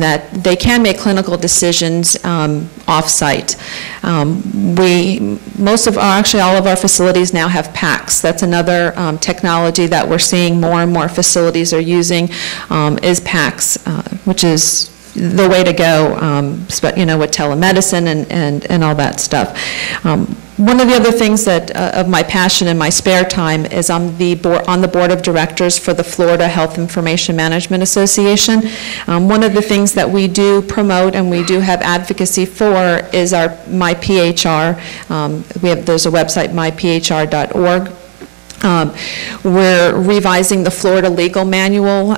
that they can make clinical decisions off-site. Actually all of our facilities now have PACS. That's another technology that we're seeing more and more facilities are using is PACS, which is the way to go, with telemedicine and all that stuff. One of the other things that of my passion in my spare time is on the board of directors for the Florida Health Information Management Association. One of the things that we do promote and we do have advocacy for is our MyPHR. There's a website, myphr.org. We're revising the Florida legal manual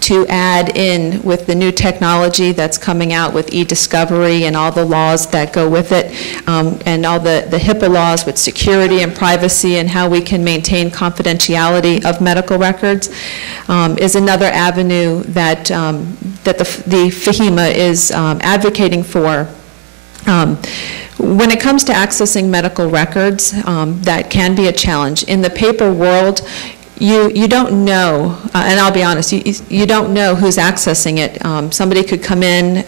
to add in with the new technology that's coming out with e-discovery and all the laws that go with it, and all the HIPAA laws with security and privacy and how we can maintain confidentiality of medical records, is another avenue that, that the FHIMA is advocating for. When it comes to accessing medical records, that can be a challenge. In the paper world, you don't know, and I'll be honest, you don't know who's accessing it. Somebody could come in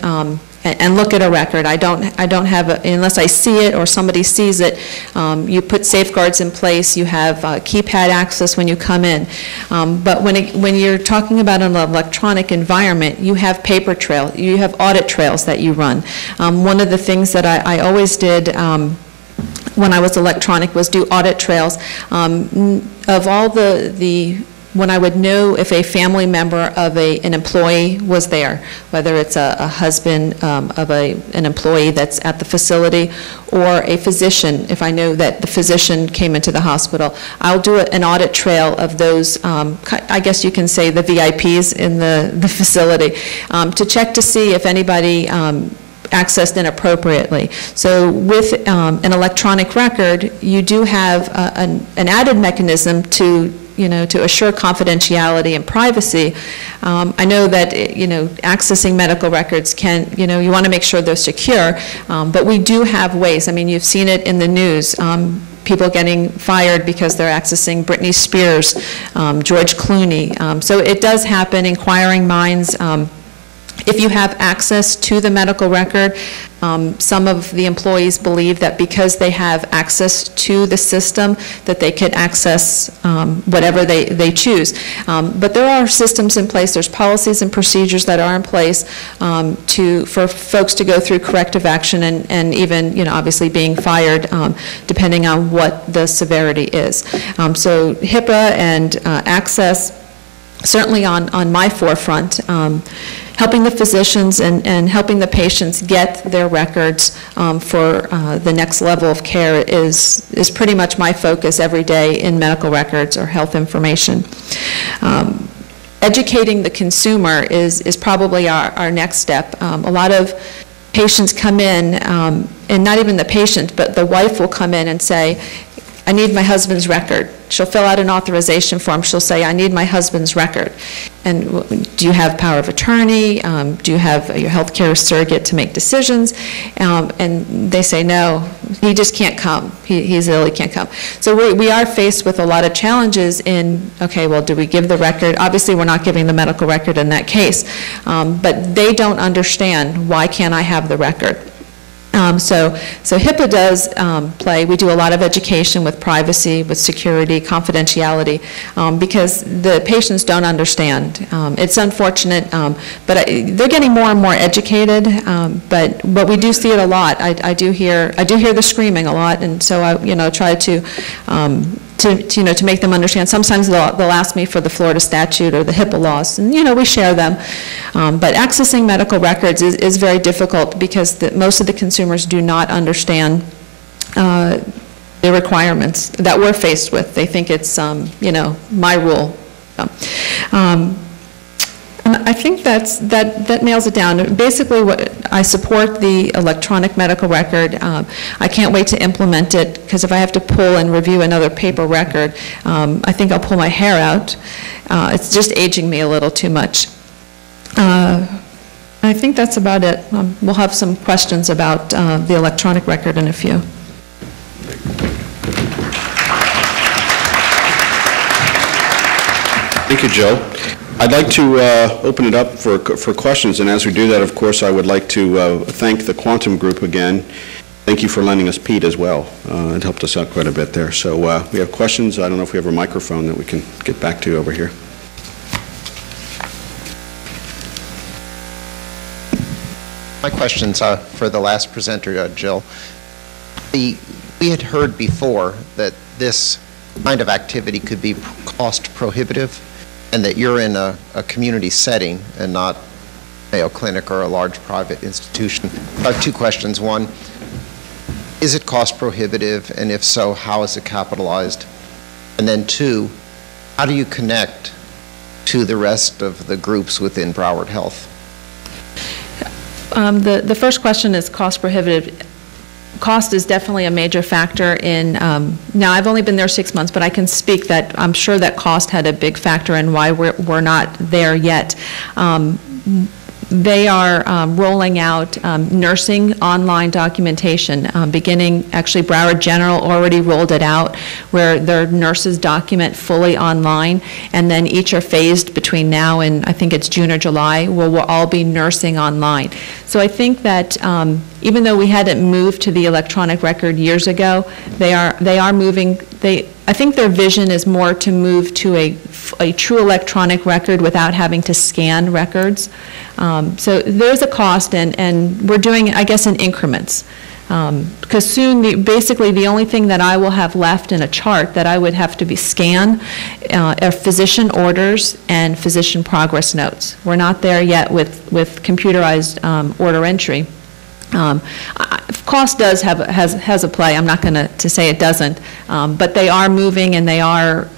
and look at a record. I don't have unless I see it or somebody sees it. You put safeguards in place. You have keypad access when you come in. But when you're talking about an electronic environment, you have paper trail. You have audit trails that you run. One of the things that I always did when I was electronic was do audit trails of all when I would know if a family member of an employee was there, whether it's a husband of an employee that's at the facility or a physician. If I know that the physician came into the hospital, I'll do an audit trail of those, I guess you can say the VIPs in the facility, to check to see if anybody accessed inappropriately. So with an electronic record, you do have an added mechanism to assure confidentiality and privacy. I know that, accessing medical records can, you want to make sure they're secure, but we do have ways. I mean, you've seen it in the news. People getting fired because they're accessing Britney Spears, George Clooney. So it does happen, inquiring minds. If you have access to the medical record, some of the employees believe that because they have access to the system that they could access whatever they choose. But there are systems in place, there's policies and procedures that are in place for folks to go through corrective action and even, obviously being fired depending on what the severity is. So HIPAA and access, certainly on my forefront. Helping the physicians and helping the patients get their records for the next level of care is pretty much my focus every day in medical records or health information. Educating the consumer is probably our next step. A lot of patients come in, and not even the patient, but the wife will come in and say, I need my husband's record. She'll fill out an authorization form. She'll say, I need my husband's record. And do you have power of attorney? Do you have your health care surrogate to make decisions? And they say, no, he just can't come. He's ill, he can't come. So we are faced with a lot of challenges in, okay, well, do we give the record? Obviously, we're not giving the medical record in that case. But they don't understand, why can't I have the record? So HIPAA does play. We do a lot of education with privacy, with security, confidentiality, because the patients don't understand. It's unfortunate, but they're getting more and more educated. But we do see it a lot. I do hear the screaming a lot, and so I try to make them understand. Sometimes they'll ask me for the Florida statute or the HIPAA laws, and we share them. But accessing medical records is very difficult because most of the consumers do not understand the requirements that we're faced with. They think it's my rule. And I think that nails it down. Basically, I support the electronic medical record. I can't wait to implement it, because if I have to pull and review another paper record, I think I'll pull my hair out. It's just aging me a little too much. I think that's about it. We'll have some questions about the electronic record in a few. Thank you, Joe. I'd like to open it up for questions, and as we do that, of course, I would like to thank the Quantum Group again. Thank you for lending us Pete as well. It helped us out quite a bit there. So we have questions. I don't know if we have a microphone that we can get back to over here. My question's for the last presenter, Jill. We had heard before that this kind of activity could be cost prohibitive, and that you're in a community setting and not Mayo Clinic or a large private institution. I have two questions. One, is it cost prohibitive, and if so, how is it capitalized? And then two, how do you connect to the rest of the groups within Broward Health? The first question is cost prohibitive. Cost is definitely a major factor in, now I've only been there 6 months, but I can speak that I'm sure that cost had a big factor in why we're not there yet. They are rolling out nursing online documentation, beginning, actually Broward General already rolled it out, where their nurses document fully online, and then each are phased between now and I think it's June or July, where we'll all be nursing online. So I think that even though we hadn't moved to the electronic record years ago, they are moving. I think their vision is more to move to a true electronic record without having to scan records. So there's a cost, and we're doing it, I guess, in increments. Because soon, basically, the only thing that I will have left in a chart that I would have to be scan are physician orders and physician progress notes. We're not there yet with computerized order entry. Cost has a play. I'm not going to say it doesn't, but they are moving, and they are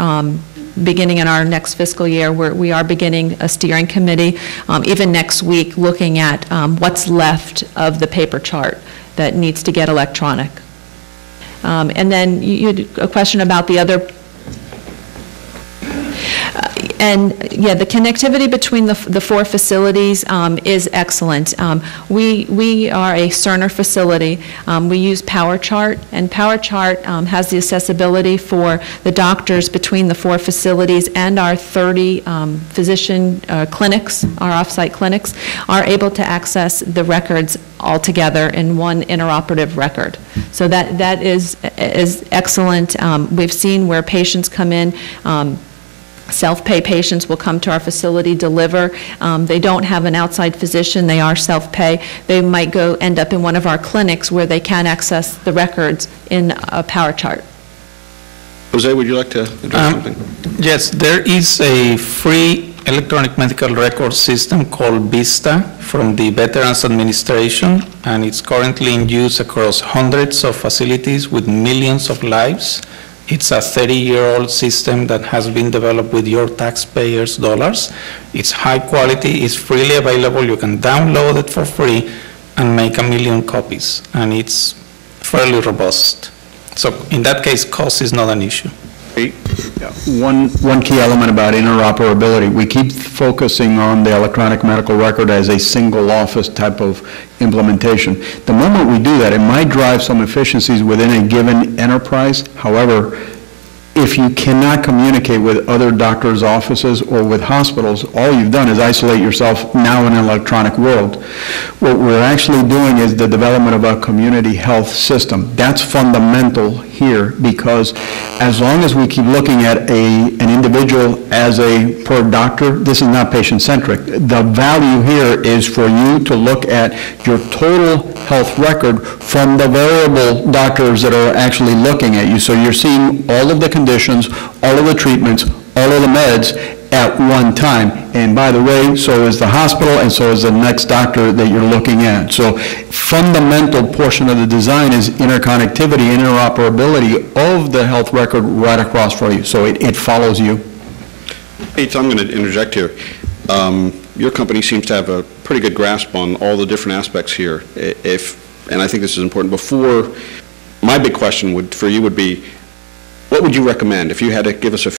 beginning in our next fiscal year, where we are beginning a steering committee, even next week, looking at what's left of the paper chart that needs to get electronic. And then you had a question about the other. And yeah, the connectivity between the four facilities is excellent. We are a Cerner facility. We use PowerChart, and PowerChart has the accessibility for the doctors between the four facilities, and our 30 physician clinics, our off-site clinics, are able to access the records all together in one interoperative record. So that is excellent. We've seen where patients come in, self-pay patients will come to our facility, deliver. They don't have an outside physician. They are self-pay. They might end up in one of our clinics where they can access the records in a PowerChart. Jose, would you like to address something? Yes, there is a free electronic medical record system called VISTA from the Veterans Administration, and it's currently in use across hundreds of facilities with millions of lives. It's a 30-year-old system that has been developed with your taxpayers' dollars. It's high quality, it's freely available, you can download it for free and make 1 million copies, and it's fairly robust. So in that case, cost is not an issue. One key element about interoperability, we keep focusing on the electronic medical record as a single office type of implementation. The moment we do that, it might drive some efficiencies within a given enterprise. However, if you cannot communicate with other doctors' offices or with hospitals, all you've done is isolate yourself now in an electronic world. What we're actually doing is the development of a community health system. That's fundamental here, because as long as we keep looking at an individual as a per doctor, this is not patient-centric. The value here is for you to look at your total health record from the variable doctors that are actually looking at you. So you're seeing all of the conditions, all of the treatments, all of the meds at one time. And by the way, so is the hospital, and so is the next doctor that you're looking at. So fundamental portion of the design is interconnectivity, interoperability of the health record right across for you. So it follows you. Hey, so I'm going to interject here. Your company seems to have a pretty good grasp on all the different aspects here. And I think this is important. Before, my big question for you would be, what would you recommend if you had to give us a